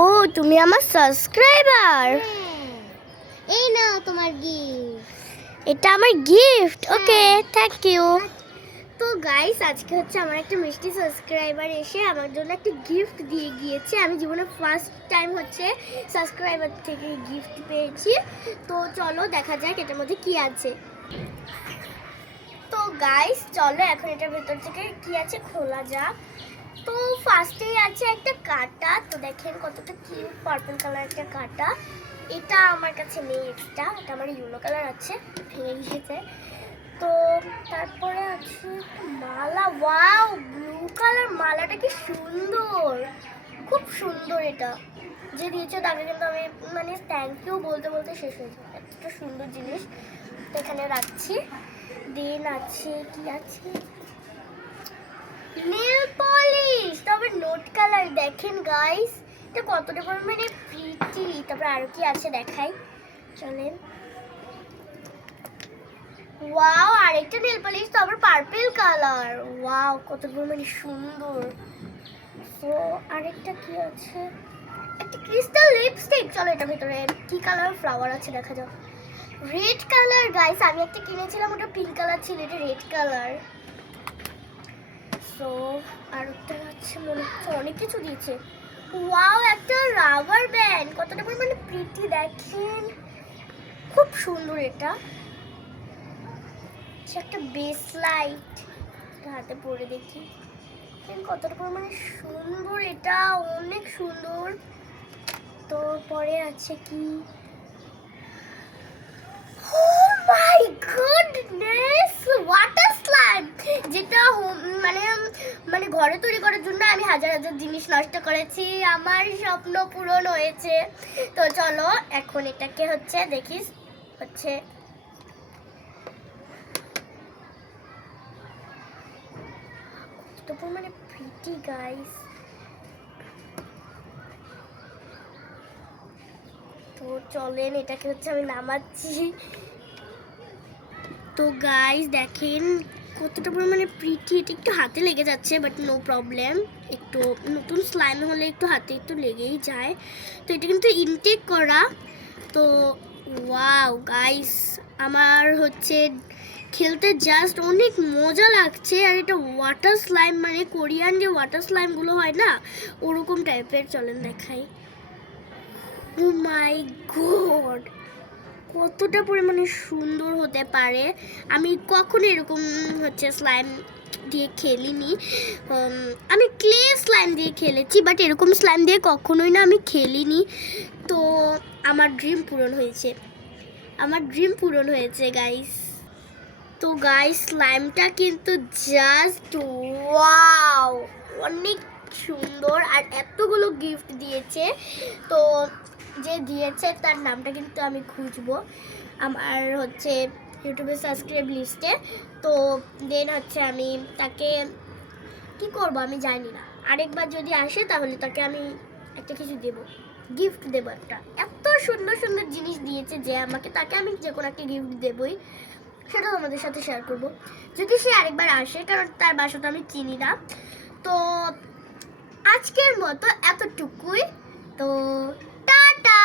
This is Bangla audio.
ও তুমি আমার সাবস্ক্রাইবার। এই নাও তোমার গিফট। এটা আমার গিফট। Okay, thank you. তো গাইস, আজকে হচ্ছে আমার একটা মিষ্টি সাবস্ক্রাইবার এসে আমার জন্য একটা গিফট দিয়ে গিয়েছে। আমি জীবনে ফার্স্ট টাইম হচ্ছে সাবস্ক্রাইবার থেকে গিফট পেয়েছি। তো চলো দেখা যাক এটার মধ্যে কি আছে। তো গাইস চলো এখন এটার ভেতর থেকে কি আছে খোলা যাক। তো ফার্স্টেই আছে একটা কাঁটা। তো দেখেন কতটা কিউট পার্পল কালার একটা কাঁটা। এটা আমার কাছে নেই এক্সট্রা, এটা আমার ইয়েলো কালার আছে, ভেঙে গিয়েছে। তো তারপরে আছে মালা। ওয়াও, ব্লু কালার মালাটা কি সুন্দর, খুব সুন্দর। এটা যে দিয়েছে তাকে কিন্তু আমি মানে থ্যাংক ইউ বলতে বলতে শেষ হয়ে যাবে, এতটা সুন্দর জিনিস। তো এখানে রাখছি। দেন আছে কি আছে, নেল পলিশ। তবে নোট কালার দেখেন গাইস, এটা কতটা পরিমাণে প্রিটি। তারপরে আর কি আছে দেখাই, চলেন। ওয়াও, আরেকটা নেল পলিশ, তারপর পার্পল কালার। ওয়াও, কত পরিমাণে সুন্দর। তো আরেকটা কি আছে, একটা ক্রিস্টাল লিপস্টিক। চলো এটা ভিতরে কি কালার ফ্লাওয়ার আছে দেখা যাক। রেড কালার গাইস, আমি একটা কিনেছিলাম, ওটা পিঙ্ক কালার ছিল, এটা রেড কালার। সো আর একটা হচ্ছে মনে হচ্ছে অনেক কিছু দিয়েছে। ওয়াও, একটা রাবার ব্যান্ড, কতটা পরিমাণে প্রিটি দেখেন, খুব সুন্দর। এটা একটা বেস লাইট, হাতে পরে দেখি কতটা পরিমাণে সুন্দর, এটা অনেক সুন্দর। তো পরে আছে কি, oh my goodness, water slime, যেটা মানে মানে ঘরে তৈরি করার জন্য আমি হাজার হাজার জিনিস নষ্ট করেছি, আমার স্বপ্ন পূরণ হয়েছে। তো চলো এখন এটাকে হচ্ছে দেখিস হচ্ছে কত মানে প্রিটি গাইস। তো চলেন এটাকে হচ্ছে আমি নামাচ্ছি। তো গাইস দেখেন কতটা পরিমাণে প্রিটি, এটা একটু হাতে লেগে যাচ্ছে বাট নো প্রবলেম, একটু নতুন স্লাইম হলে একটু হাতে একটু লেগেই যায়। তো এটা কিন্তু ইনটেক করা। তো ওয়াও গাইস, আমার হচ্ছে খেলতে জাস্ট অনেক মজা লাগছে। আর এটা ওয়াটার স্লাইম, মানে কোরিয়ান যে ওয়াটার স্লাইমগুলো হয় না ওরকম টাইপের। চলেন দেখাই। ও মাই গড, কতটা পরিমাণে সুন্দর হতে পারে। আমি কখনো এরকম হচ্ছে স্লাইম দিয়ে খেলিনি। আমি ক্লে স্লাইম দিয়ে খেলেছি বাট এরকম স্লাইম দিয়ে কখনোই না আমি খেলিনি। তো আমার ড্রিম পূরণ হয়েছে, আমার ড্রিম পূরণ হয়েছে গাইস। তো গাইস স্লাইমটা কিন্তু জাস্ট ওয়াও, অনেক সুন্দর। আর এতগুলো গিফট দিয়েছে। তো যে দিয়েছে তার নামটা কিন্তু আমি খুঁজবো আমার হচ্ছে ইউটিউবের সাবস্ক্রাইব লিস্টে। তো দেন হচ্ছে আমি তাকে কি করব আমি জানি না, আরেকবার যদি আসে তাহলে তাকে আমি একটা কিছু দেবো, গিফট দেবো একটা। এত সুন্দর সুন্দর জিনিস দিয়েছে যে আমাকে, তাকে আমি যে কোনো একটা গিফট দেবই, সেটাও আমাদের সাথে শেয়ার করব যদি সে আরেকবার আসে, কারণ তার বাসাটা আমি চিনি না। তো আজকের মতো এতটুকুই। তো টাটা।